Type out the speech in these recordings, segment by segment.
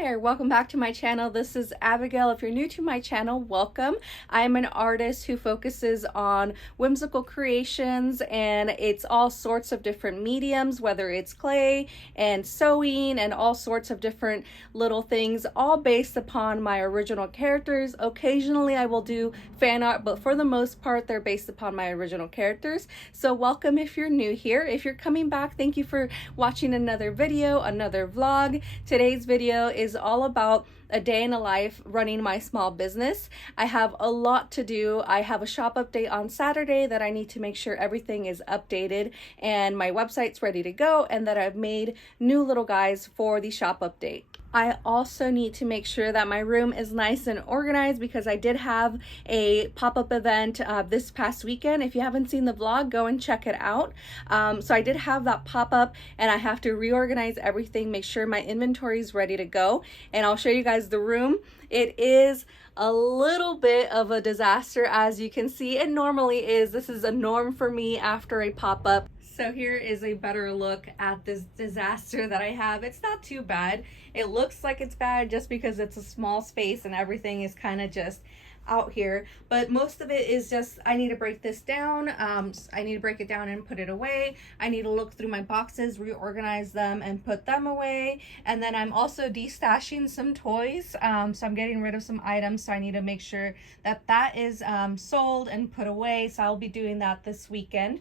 there, welcome back to my channel. This is Abigail. If you're new to my channel, welcome. I'm an artist who focuses on whimsical creations, and it's all sorts of different mediums, whether it's clay and sewing and all sorts of different little things, all based upon my original characters. Occasionally I will do fan art, but for the most part they're based upon my original characters. So welcome if you're new here. If you're coming back, thank you for watching another video, another vlog. Today's video is all about a day in a life running my small business. I have a lot to do. I have a shop update on Saturday that I need to make sure everything is updated and my website's ready to go, and that I've made new little guys for the shop update. I also need to make sure that my room is nice and organized because I did have a pop-up event this past weekend. If you haven't seen the vlog, go and check it out. So I did have that pop-up, and I have to reorganize everything, make sure my inventory is ready to go, and I'll show you guys the room. It is a little bit of a disaster, as you can see. It normally is. This is a norm for me after a pop-up. So here is a better look at this disaster that I have. It's not too bad. It looks like it's bad just because it's a small space and everything is kind of just out here, but most of it is just I need to break this down. I need to break it down and put it away. I need to look through my boxes, reorganize them and put them away, and then I'm also destashing some toys, so I'm getting rid of some items, so I need to make sure that that is sold and put away, so I'll be doing that this weekend.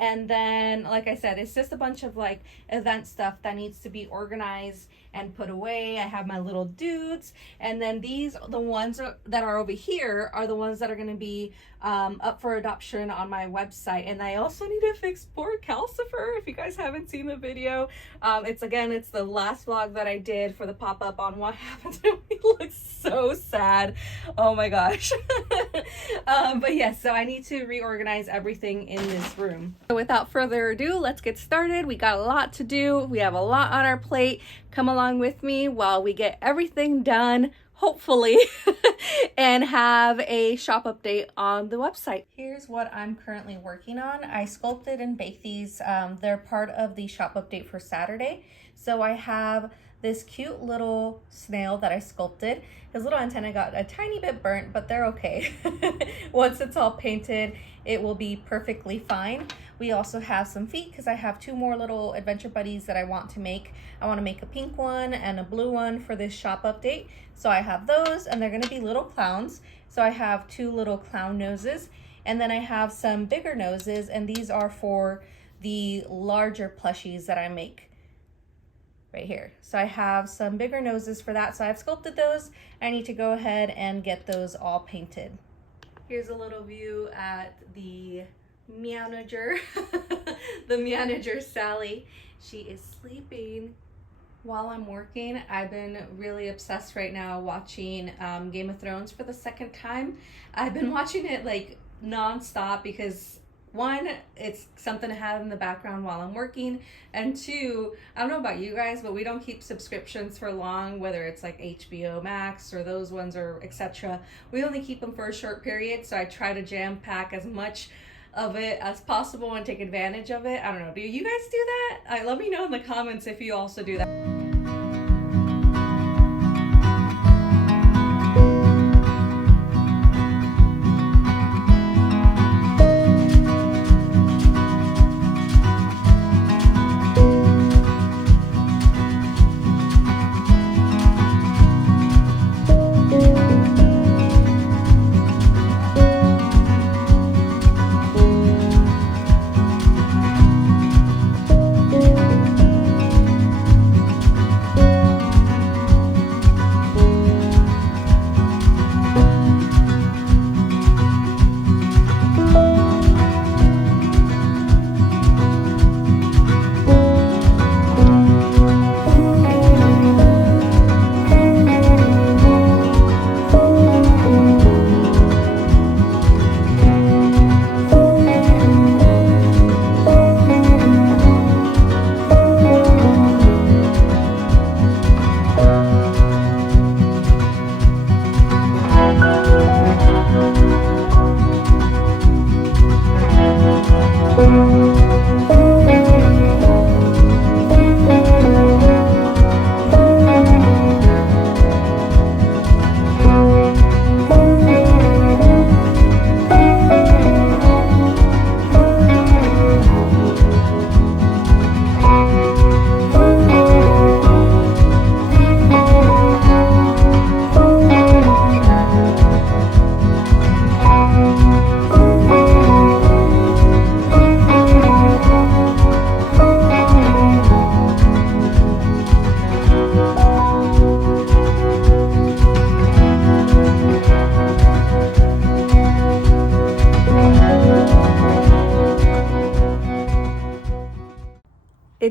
And then, like I said, it's just a bunch of like event stuff that needs to be organized and put away. I have my little dudes, and then these, the ones that are over here, are the ones that are going to be up for adoption on my website. And I also need to fix poor Calcifer. If you guys haven't seen the video, it's the last vlog that I did for the pop-up on what happened to him. He looks so sad. Oh my gosh. But yes, so I need to reorganize everything in this room. So without further ado, let's get started. We got a lot to do. We have a lot on our plate. Come along with me while we get everything done, hopefully, and have a shop update on the website. Here's what I'm currently working on. I sculpted and baked these. They're part of the shop update for Saturday. So I have this cute little snail that I sculpted. His little antenna got a tiny bit burnt, but they're okay. Once it's all painted, it will be perfectly fine. We also have some feet because I have two more little adventure buddies that I want to make. I want to make a pink one and a blue one for this shop update. So I have those, and they're going to be little clowns. So I have two little clown noses, and then I have some bigger noses, and these are for the larger plushies that I make right here. So I have some bigger noses for that. So I've sculpted those. I need to go ahead and get those all painted. Here's a little view at the manager, the manager Sally. She is sleeping while I'm working. I've been really obsessed right now watching Game of Thrones for the second time. I've been watching it like non-stop because one, it's something to have in the background while I'm working, and two, I don't know about you guys, but we don't keep subscriptions for long, whether it's like HBO Max or those ones or etc. We only keep them for a short period, so I try to jam pack as much of it as possible and take advantage of it. I don't know, do you guys do that? Let me know in the comments if you also do that.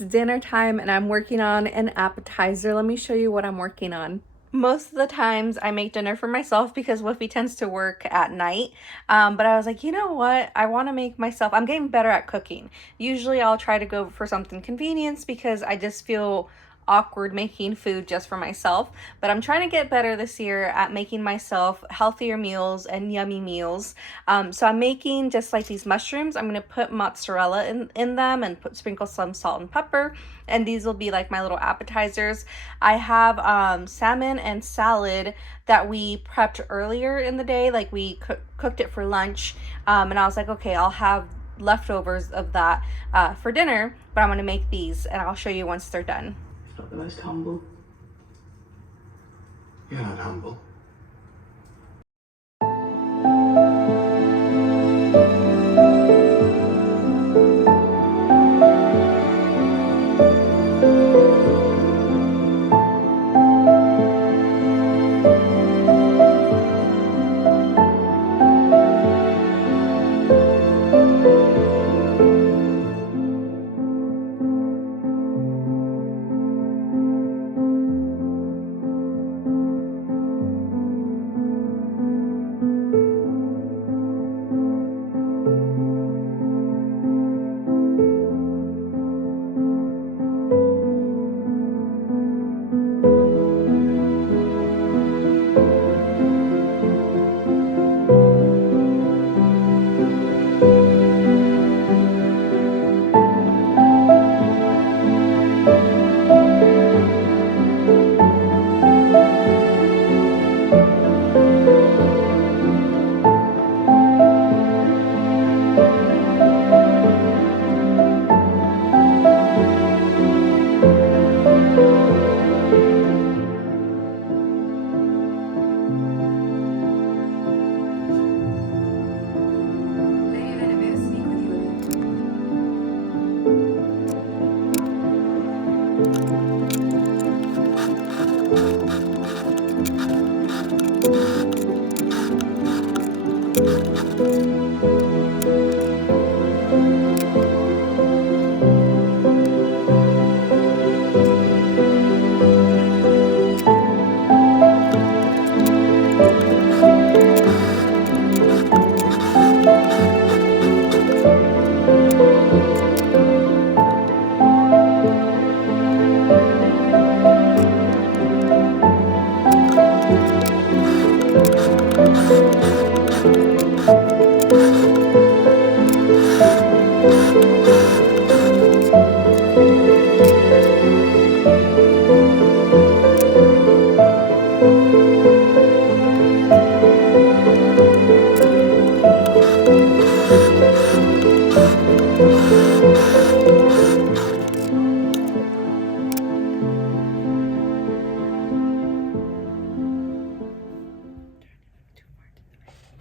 It's dinner time and I'm working on an appetizer. Let me show you what I'm working on. Most of the times I make dinner for myself because Woofy tends to work at night. But I was like, you know what? I want to make myself, I'm getting better at cooking. Usually I'll try to go for something convenience because I just feel awkward making food just for myself. But I'm trying to get better this year at making myself healthier meals and yummy meals. So I'm making just like these mushrooms. I'm going to put mozzarella in them and sprinkle some salt and pepper. And these will be like my little appetizers. I have salmon and salad that we prepped earlier in the day. Like we cooked it for lunch. And I was like, okay, I'll have leftovers of that for dinner, but I'm going to make these and I'll show you once they're done. Not the most humble. You're not humble.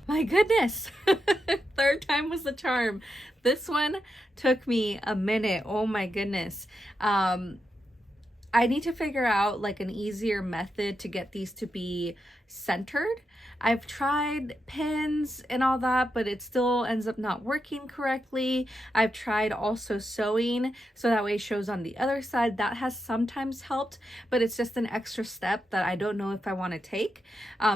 My goodness. Third time was the charm. This one took me a minute. Oh my goodness. I need to figure out like an easier method to get these to be centered. I've tried pins and all that, but it still ends up not working correctly. I've tried also sewing so that way it shows on the other side. That has sometimes helped, but it's just an extra step that I don't know if I want to take.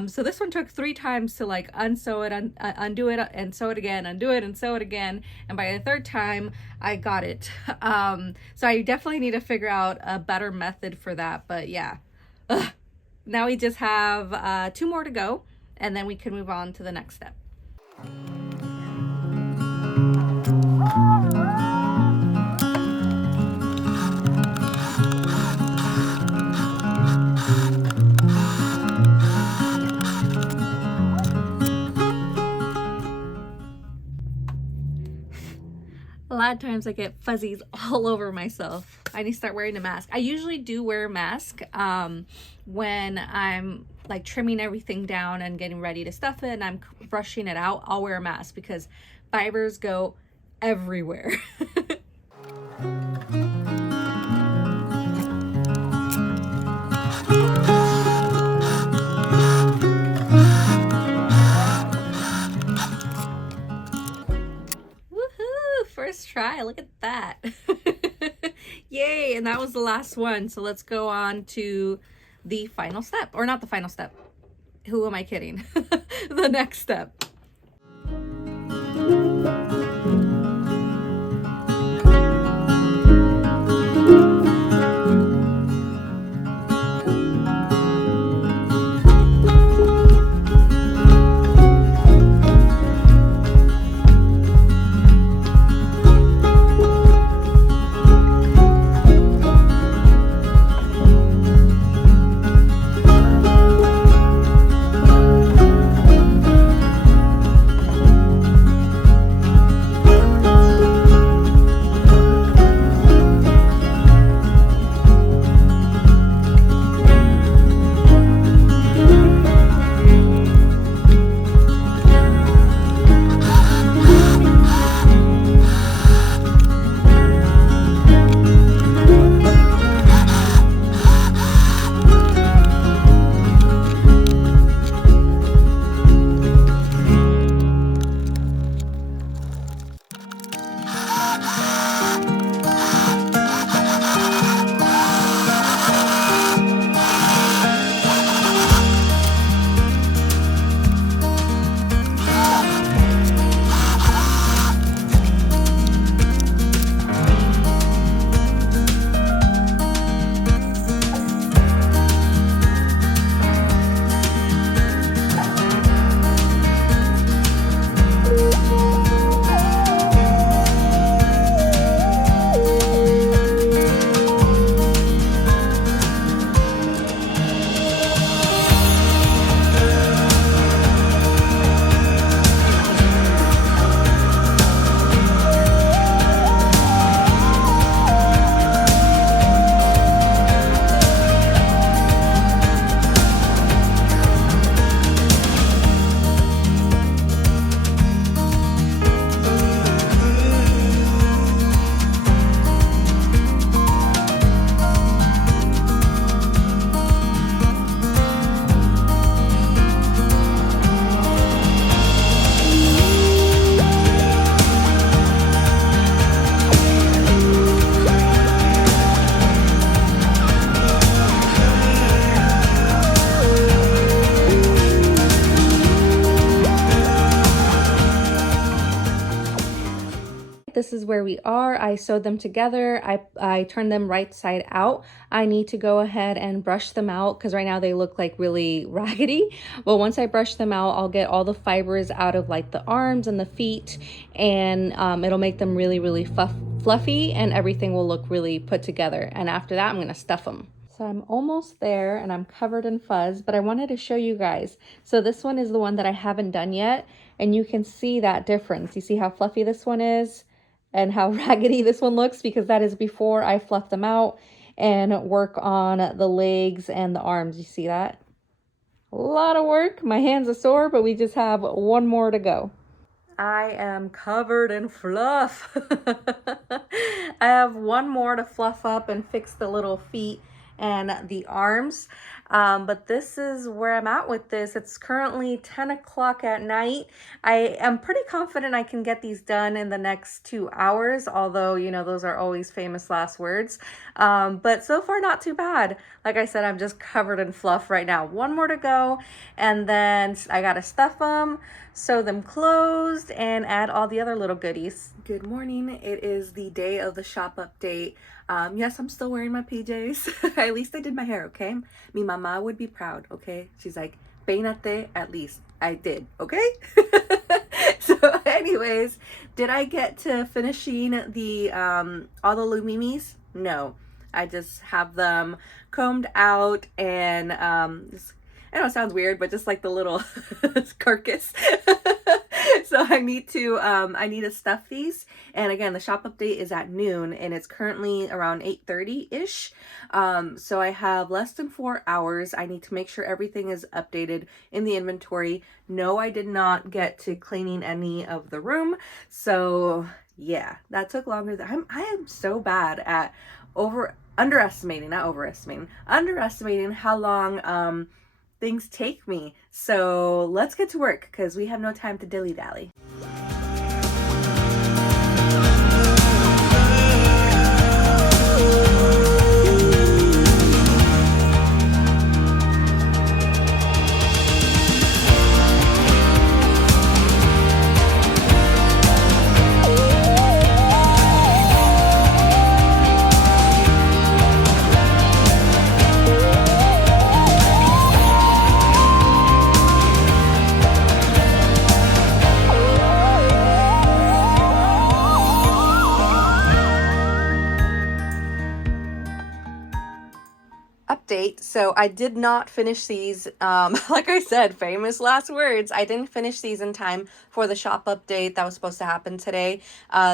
So this one took 3 times to like unsew it, undo it, and sew it again, undo it and sew it again. And by the 3rd time, I got it. So I definitely need to figure out a better method for that. But yeah, now we just have 2 more to go, and then we can move on to the next step. A lot of times I get fuzzies all over myself. I need to start wearing a mask. I usually do wear a mask when I'm like trimming everything down and getting ready to stuff it and I'm brushing it out. I'll wear a mask because fibers go everywhere. Woohoo! First try, look at that. Yay! and that was the last one. So let's go on to the final step, or not the final step. Who am I kidding? The next step. This is where we are. I sewed them together. I turned them right side out. I need to go ahead and brush them out because right now they look like really raggedy. But once I brush them out, I'll get all the fibers out of like the arms and the feet, and it'll make them really, really fluffy, and everything will look really put together. And after that, I'm gonna stuff them. So I'm almost there and I'm covered in fuzz, but I wanted to show you guys. So this one is the one that I haven't done yet, and you can see that difference. You see how fluffy this one is and how raggedy this one looks, because that is before I fluff them out and work on the legs and the arms. You see that? A lot of work. My hands are sore, but we just have one more to go. I am covered in fluff. I have one more to fluff up and fix the little feet and the arms. But this is where I'm at with this. It's currently 10 o'clock at night. I am pretty confident I can get these done in the next 2 hours, although, you know, those are always famous last words. But so far, not too bad. Like I said, I'm just covered in fluff right now. One more to go, and then I gotta stuff them, sew them closed, and add all the other little goodies. Good morning. It is the day of the shop update. Yes, I'm still wearing my PJs. At least I did my hair, okay? Mi mama would be proud, okay? She's like, peínate, at least. I did, okay? So anyways, did I get to finishing the all the lumimis? No. I just have them combed out and just, I know it sounds weird, but just like the little carcass. So I need to stuff these. And again, the shop update is at noon and it's currently around 8:30-ish. So I have less than 4 hours. I need to make sure everything is updated in the inventory. No, I did not get to cleaning any of the room. So yeah, that took longer than I am so bad at underestimating how long things take me. So let's get to work because we have no time to dilly-dally. So I did not finish these. Like I said, famous last words. I didn't finish these in time for the shop update that was supposed to happen today.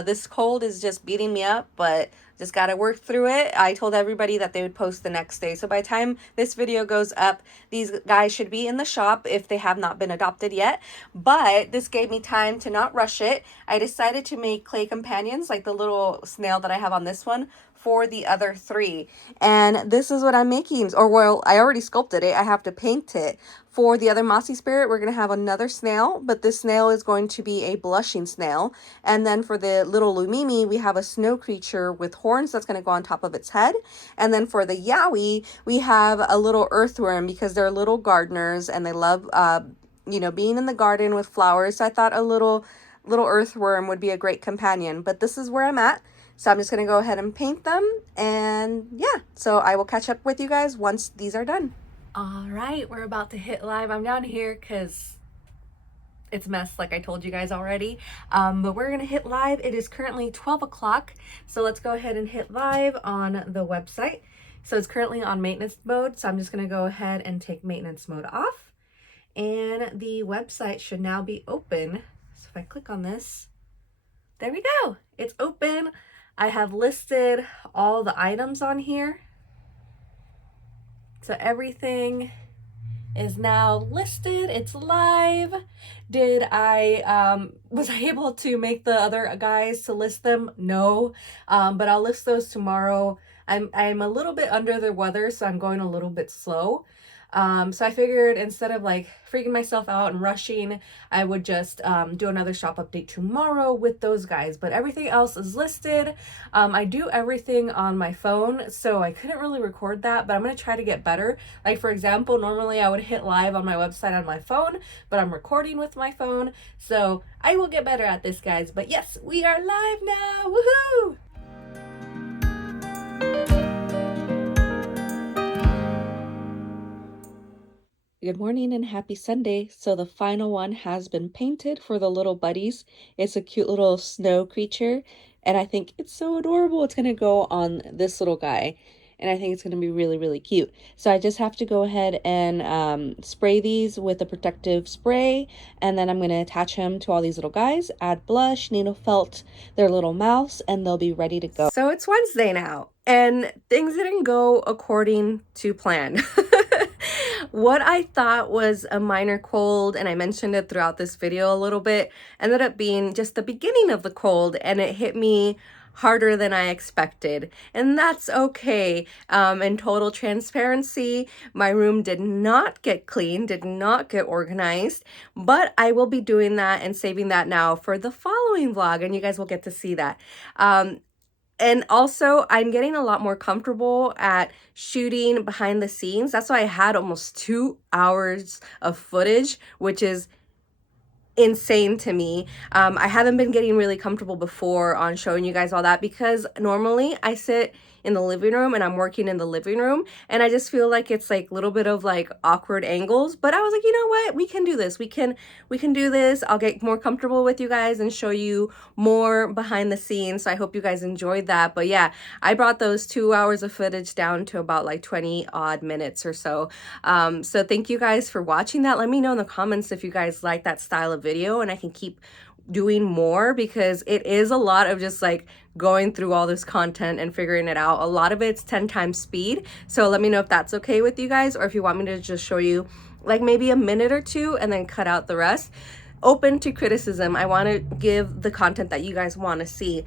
This cold is just beating me up, but just got to work through it. I told everybody that they would post the next day. So by the time this video goes up, these guys should be in the shop if they have not been adopted yet. But this gave me time to not rush it. I decided to make clay companions, like the little snail that I have on this one, for the other 3. And this is what I'm making. Or, well, I already sculpted it. I have to paint it. For the other mossy spirit, we're going to have another snail, but this snail is going to be a blushing snail. And then for the little Lumimi, we have a snow creature with horns that's going to go on top of its head. And then for the Yowie, we have a little earthworm because they're little gardeners and they love, being in the garden with flowers. So I thought a little earthworm would be a great companion. But this is where I'm at. So I'm just going to go ahead and paint them. And yeah, so I will catch up with you guys once these are done. All right, we're about to hit live. I'm down here because it's a mess, like I told you guys already. But we're gonna hit live. It is currently 12 o'clock. So let's go ahead and hit live on the website. So it's currently on maintenance mode. So I'm just gonna go ahead and take maintenance mode off. And the website should now be open. So if I click on this, there we go. It's open. I have listed all the items on here. So everything is now listed. It's live. Was I able to make the other guys to list them? No, but I'll list those tomorrow. I'm a little bit under the weather, so I'm going a little bit slow. So I figured instead of like freaking myself out and rushing, I would just do another shop update tomorrow with those guys. But everything else is listed. I do everything on my phone, so I couldn't really record that, but I'm going to try to get better. Like, for example, normally I would hit live on my website on my phone, but I'm recording with my phone. So I will get better at this, guys. But yes, we are live now. Woohoo! Good morning and happy Sunday. So the final one has been painted for the little buddies. It's a cute little snow creature and I think it's so adorable. It's going to go on this little guy and I think it's going to be really, really cute. So I just have to go ahead and spray these with a protective spray, and then I'm going to attach him to all these little guys, add blush, needle felt, their little mouths, and they'll be ready to go. So it's Wednesday now and things didn't go according to plan. What I thought was a minor cold, and I mentioned it throughout this video a little bit, ended up being just the beginning of the cold, and it hit me harder than I expected, and that's okay. In total transparency, my room did not get clean, did not get organized, but I will be doing that and saving that now for the following vlog, and you guys will get to see that. And also, I'm getting a lot more comfortable at shooting behind the scenes. That's why I had almost 2 hours of footage, which is insane to me. I haven't been getting really comfortable before on showing you guys all that because normally I sit in the living room and I'm working in the living room and I just feel like it's like a little bit of like awkward angles, but I was like, you know what, we can do this, we can do this. I'll get more comfortable with you guys and show you more behind the scenes. So I hope you guys enjoyed that. But yeah, I brought those 2 hours of footage down to about like 20 odd minutes or so. So thank you guys for watching that. Let me know in the comments if you guys like that style of video and I can keep doing more, because it is a lot of just like going through all this content and figuring it out. A lot of it's 10 times speed. So let me know if that's okay with you guys, or if you want me to just show you like maybe a minute or two and then cut out the rest. Open to criticism. I want to give the content that you guys want to see.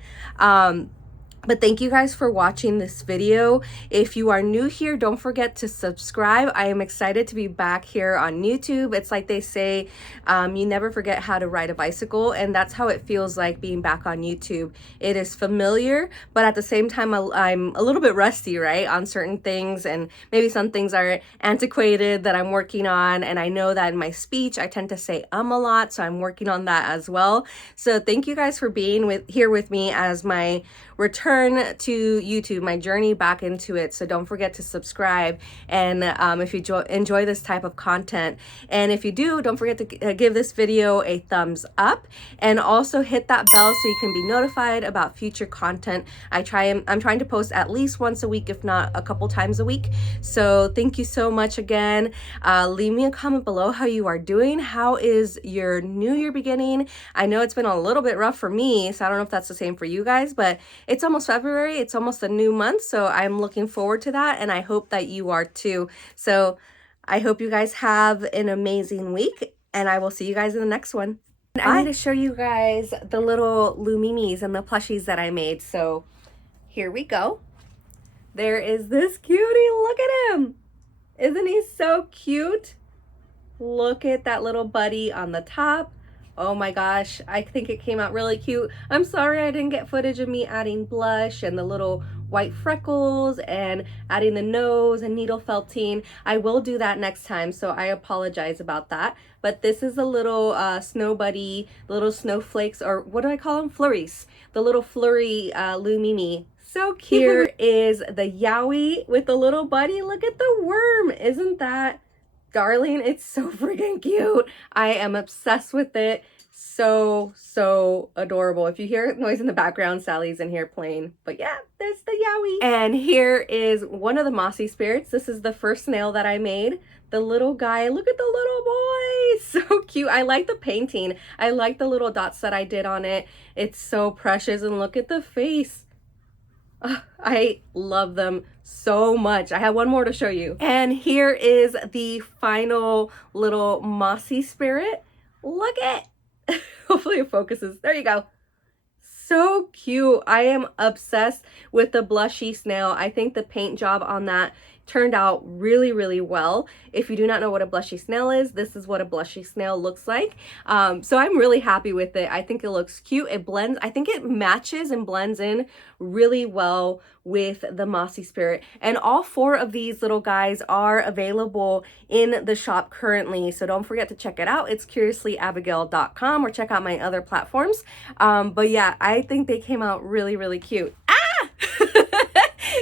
But thank you guys for watching this video. If you are new here, don't forget to subscribe. I am excited to be back here on YouTube. It's like they say, you never forget how to ride a bicycle, and that's how it feels like being back on YouTube. It is familiar, but at the same time, I'm a little bit rusty, right, on certain things, and maybe some things are antiquated that I'm working on, and I know that in my speech, I tend to say a lot, so I'm working on that as well. So thank you guys for being here with me as my return to YouTube, my journey back into it. So don't forget to subscribe, and if you enjoy this type of content, and if you do, don't forget to give this video a thumbs up, and also hit that bell so you can be notified about future content. I'm trying to post at least once a week, if not a couple times a week. So thank you so much again. Leave me a comment below how you are doing. How is your new year beginning? I know it's been a little bit rough for me, so I don't know if that's the same for you guys, but it's almost February. It's almost a new month, so I'm looking forward to that, and I hope that you are too. So I hope you guys have an amazing week, and I will see you guys in the next one. Bye. I need to show you guys the little Lumimis and the plushies that I made. So here we go. There is this cutie. Look at him. Isn't he so cute? Look at that little buddy on the top. Oh my gosh, I think it came out really cute. I'm sorry I didn't get footage of me adding blush and the little white freckles and adding the nose and needle felting. I will do that next time, so I apologize about that. But this is a little snow buddy, little snowflakes, or what do I call them? Flurries. The little flurry Lumimi. So cute. Here is the Yowie with the little buddy. Look at the worm. Isn't that darling? It's so freaking cute. I am obsessed with it. So adorable. If you hear noise in the background, Sally's in here playing. But yeah, there's the Yowie. And here is one of the mossy spirits. This is the first snail that I made. The little guy. Look at the little boy. So cute. I like the painting. I like the little dots that I did on it. It's so precious. And look at the face. I love them so much. I have one more to show you. And here is the final little mossy spirit. Look at, hopefully it focuses. There you go. So cute. I am obsessed with the blushy snail. I think the paint job on that turned out really well. If you do not know what a blushy snail is, this is what a blushy snail looks like. So I'm really happy with it. I think it looks cute. It blends, I think it matches and blends in really well with the mossy spirit. And all 4 of these little guys are available in the shop currently, so don't forget to check it out. It's CuriousllyAbigail.com, or check out my other platforms. But yeah, I think they came out really cute.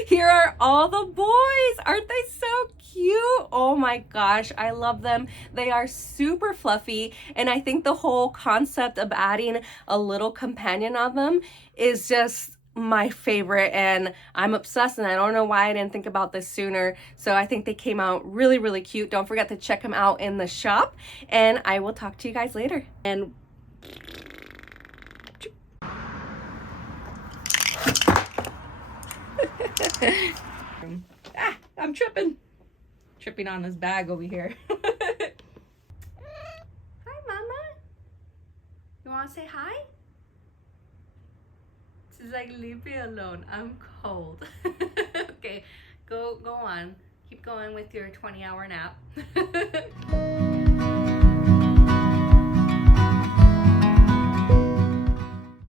Here are all the boys. Aren't they so cute? Oh my gosh, I love them. They are super fluffy, and I think the whole concept of adding a little companion on them is just my favorite, and I'm obsessed, and I don't know why I didn't think about this sooner. So I think they came out really cute. Don't forget to check them out in the shop, and I will talk to you guys later. And I'm tripping on this bag over here. Hi mama, you want to say hi? She's like, leave me alone, I'm cold. Okay, go on, keep going with your 20-hour nap.